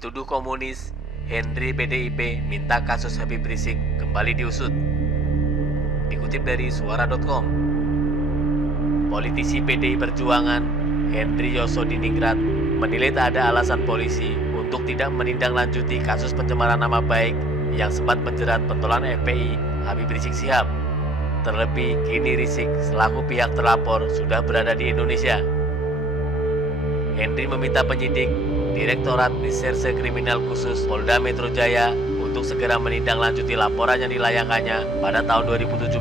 Dituduh komunis, Henry PDIP minta kasus Habib Rizik kembali diusut. Dikutip dari suara.com, politisi PDI Perjuangan Henry Yosodiningrat menilai tak ada alasan polisi untuk tidak menindaklanjuti kasus pencemaran nama baik yang sempat menjerat pentolan FPI Habib Rizik Syihab. Terlebih kini Rizik selaku pihak terlapor sudah berada di Indonesia. Henry meminta penyidik Direktorat Reserse Kriminal Khusus Polda Metro Jaya untuk segera menindaklanjuti laporan yang dilayangkannya pada tahun 2017.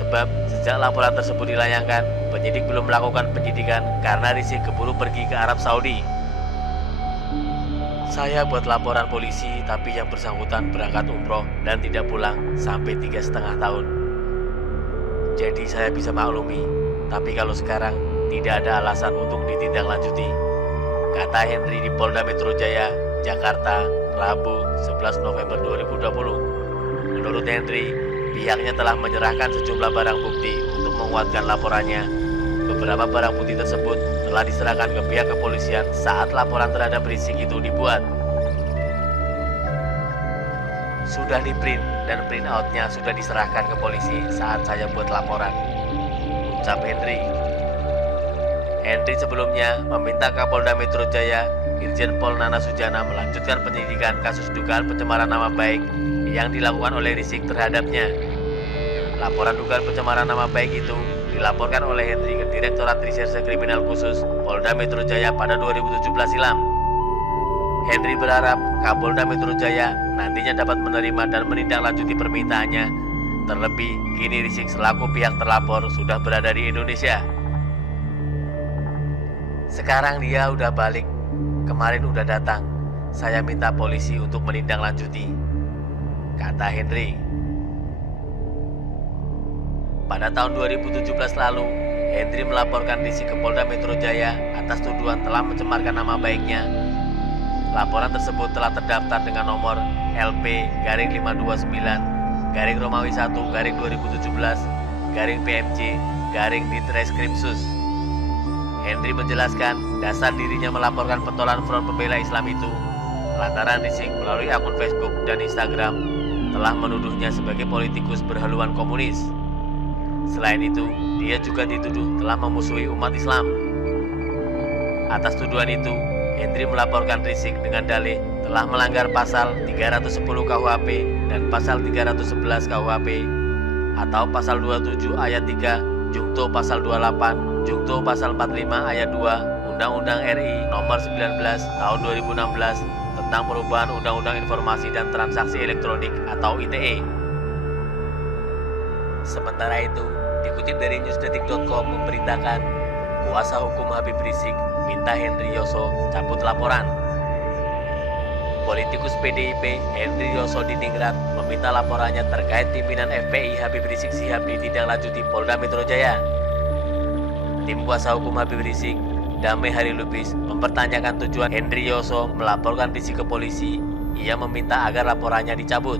Sebab sejak laporan tersebut dilayangkan, penyidik belum melakukan penyidikan karena Rizik keburu pergi ke Arab Saudi. Saya buat laporan polisi, tapi yang bersangkutan berangkat umroh dan tidak pulang sampai 3,5 tahun. Jadi saya bisa maklumi, tapi kalau sekarang tidak ada alasan untuk ditindaklanjuti, kata Henry di Polda Metro Jaya, Jakarta, Rabu 11 November 2020. Menurut Henry, pihaknya telah menyerahkan sejumlah barang bukti untuk menguatkan laporannya. Beberapa barang bukti tersebut telah diserahkan ke pihak kepolisian saat laporan terhadap Rizik itu dibuat. Sudah di-print dan print out-nya sudah diserahkan ke polisi saat saya buat laporan, ucap Henry. Henry sebelumnya meminta Kapolda Metro Jaya, Irjen Pol Nana Sujana melanjutkan penyidikan kasus dugaan pencemaran nama baik yang dilakukan oleh Rizik terhadapnya. Laporan dugaan pencemaran nama baik itu dilaporkan oleh Henry ke Direktorat Reserse Kriminal Khusus Polda Metro Jaya pada 2017 silam. Henry berharap Kapolda Metro Jaya nantinya dapat menerima dan menindaklanjuti permintaannya. Terlebih, kini Rizik selaku pihak terlapor sudah berada di Indonesia. Sekarang dia udah balik, kemarin udah datang. Saya minta polisi untuk menindaklanjuti, kata Henry. Pada tahun 2017 lalu, Henry melaporkan Rizik ke Polda Metro Jaya atas tuduhan telah mencemarkan nama baiknya. Laporan tersebut telah terdaftar dengan nomor LP-Romawi 1-2017-2017-PMC-Ditreskrimsus. Henry menjelaskan dasar dirinya melaporkan pentolan Front Pembela Islam itu lantaran Rizik melalui akun Facebook dan Instagram telah menuduhnya sebagai politikus berhaluan komunis. Selain itu, dia juga dituduh telah memusuhi umat Islam. Atas tuduhan itu, Henry melaporkan Rizik dengan dalih telah melanggar pasal 310 KUHP dan pasal 311 KUHP atau pasal 27 ayat 3, Jungto pasal 28, Jungto pasal 45 ayat 2, Undang-Undang RI nomor 19 tahun 2016 tentang perubahan Undang-Undang Informasi dan Transaksi Elektronik atau ITE. Sementara itu, dikutip dari newsdetik.com memberitakan, kuasa hukum Habib Rizik minta Henry Yoso cabut laporan. Politikus PDIP Henry Yosodiningrat meminta laporannya terkait pimpinan FPI Habib Rizik Syihab ditindaklanjuti Polda Metro Jaya. Tim kuasa hukum Habib Rizik, Damai Hari Lubis, mempertanyakan tujuan Henry Yoso melaporkan Rizik ke polisi. Ia meminta agar laporannya dicabut.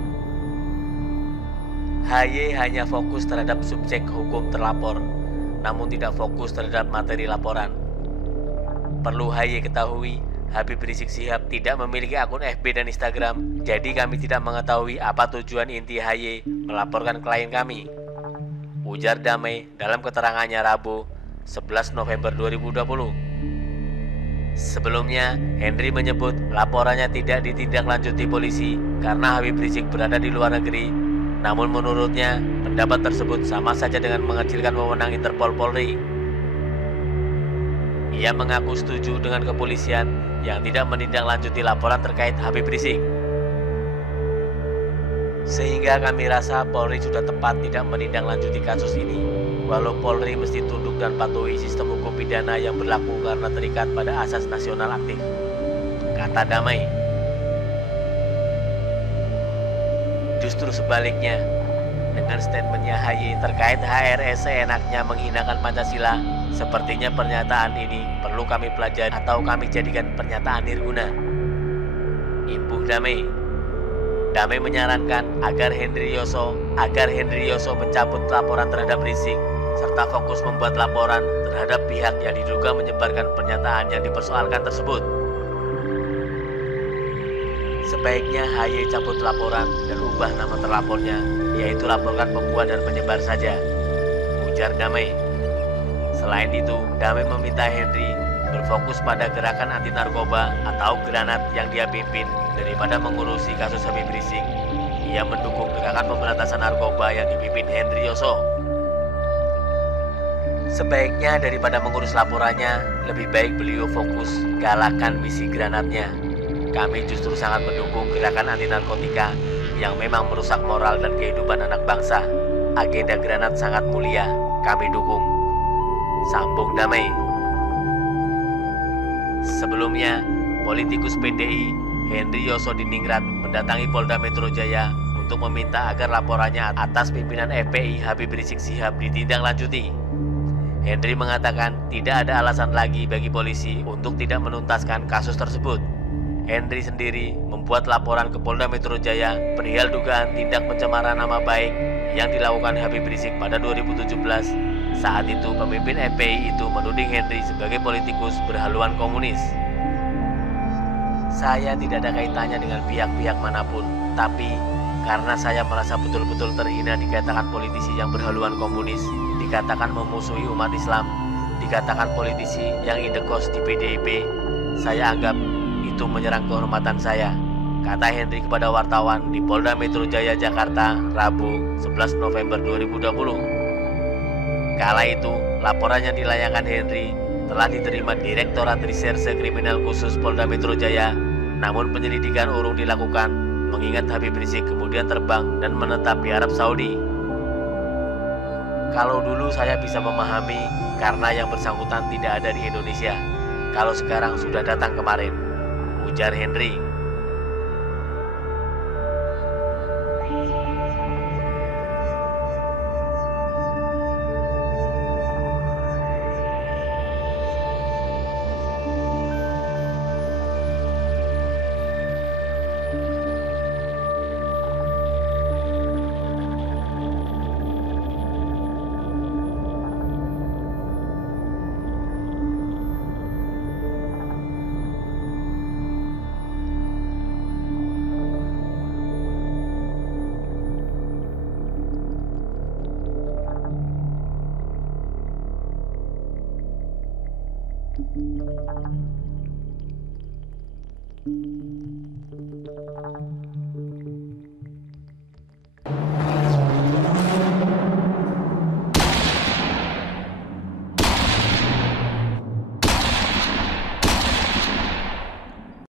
HY hanya fokus terhadap subjek hukum terlapor, namun tidak fokus terhadap materi laporan. Perlu HY ketahui, Habib Rizik Syihab tidak memiliki akun FB dan Instagram, jadi kami tidak mengetahui apa tujuan inti HY melaporkan klien kami, ujar Damai dalam keterangannya Rabu 11 November 2020. Sebelumnya, Henry menyebut laporannya tidak ditindaklanjuti polisi karena Habib Rizik berada di luar negeri. Namun menurutnya, pendapat tersebut sama saja dengan mengecilkan wewenang Interpol Polri. Ia mengaku setuju dengan kepolisian yang tidak menindaklanjuti laporan terkait Habib Rizik. Sehingga kami rasa Polri sudah tepat tidak menindaklanjuti kasus ini, walau Polri mesti tunduk dan patuhi sistem hukum pidana yang berlaku karena terikat pada asas nasional aktif, kata Damai. Justru sebaliknya, dengan statementnya HY terkait HRS seenaknya menghinakan Pancasila, sepertinya pernyataan ini perlu kami pelajari atau kami jadikan pernyataan nirguna, imbuh Damai. Damai menyarankan agar Henry Yoso mencabut laporan terhadap Rizik serta fokus membuat laporan terhadap pihak yang diduga menyebarkan pernyataan yang dipersoalkan tersebut. Sebaiknya HY cabut laporan dan ubah nama terlapornya, yaitu laporkan pembuat dan penyebar saja, ujar Damai. Selain itu, Damai meminta Henry berfokus pada gerakan anti narkoba atau Granat yang dia pimpin daripada mengurusi kasus Habib Rizik. Ia mendukung gerakan pemberantasan narkoba yang dipimpin Henry Yoso. Sebaiknya daripada mengurus laporannya, lebih baik beliau fokus galakan misi Granatnya. Kami justru sangat mendukung gerakan anti narkotika yang memang merusak moral dan kehidupan anak bangsa. Agenda Granat sangat mulia, kami dukung, sambung Damai. Sebelumnya, politikus PDI Henry Yoso Diningrat mendatangi Polda Metro Jaya untuk meminta agar laporannya atas pimpinan FPI Habib Rizik Syihab ditindaklanjuti. Henry mengatakan tidak ada alasan lagi bagi polisi untuk tidak menuntaskan kasus tersebut. Henry sendiri membuat laporan ke Polda Metro Jaya perihal dugaan tindak pencemaran nama baik yang dilakukan Habib Rizik pada 2017. Saat itu pemimpin FPI itu menuding Henry sebagai politikus berhaluan komunis. Saya tidak ada kaitannya dengan pihak-pihak manapun, tapi karena saya merasa betul-betul terhina dikatakan politisi yang berhaluan komunis, dikatakan memusuhi umat Islam, dikatakan politisi yang indekos di PDIP, saya anggap itu menyerang kehormatan saya, kata Henry kepada wartawan di Polda Metro Jaya, Jakarta, Rabu 11 November 2020. Kala itu, laporan yang dilayangkan Henry telah diterima Direktorat Reserse Kriminal Khusus Polda Metro Jaya, namun penyelidikan urung dilakukan mengingat Habib Rizik kemudian terbang dan menetap di Arab Saudi. Kalau dulu saya bisa memahami karena yang bersangkutan tidak ada di Indonesia, kalau sekarang sudah datang kemarin, ujar Henry. Thank you.